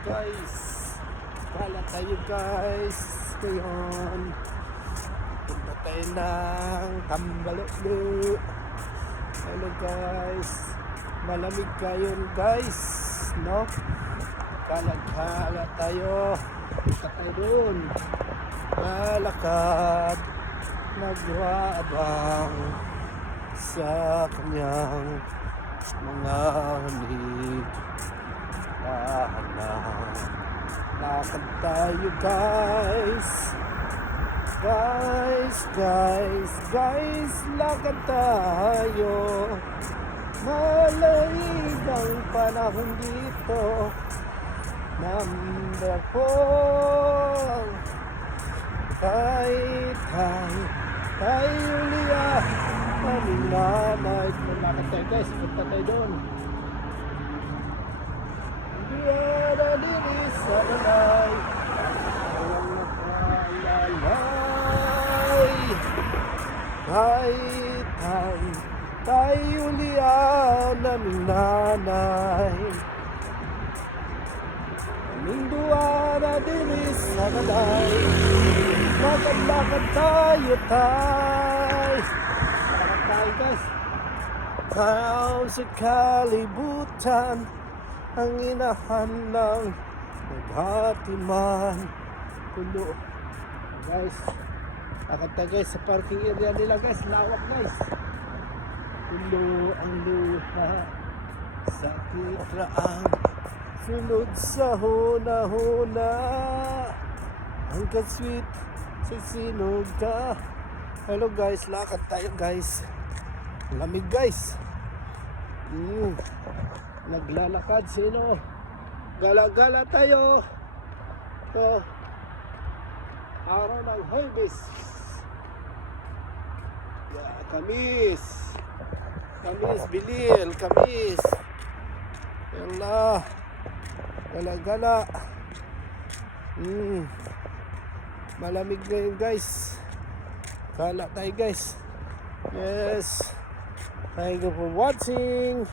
guys, kala tayo guys. Ngayon punta tayo ng Tambalulu. Hello guys, malamig kayo guys, no? Kala tayo, punta tayo dun, lalakad, nagwaabang sa kanyang mga hanig. Lakad tayo guys, lakad tayo. Malamig ang panahon dito. Number 4 tayo liya maninanay. Lakad tayo guys, punta tayo doon. Diyan diri sa balay, walang nakalalay. Tayo liya naninanay. Minduara diri sa balay, lakad tayo guys. Tayo sa kalibutan, ang inahan lang naghatiman pulo. Guys, lakad tayo guys sa parking area nila guys, lawak guys. Pulo ang luha, sakit raang sunod sa huna-huna, hanggang sweet sa sinog ka. Hello guys, lakad tayo guys, lamig guys. Naglalakad sino, gala-gala tayo. Ito araw ng Huwebes, Kamis, Bilil, Kamis. Yan na, gala-gala. Malamig ngayon guys, gala tayo guys. Yes, thank you for watching.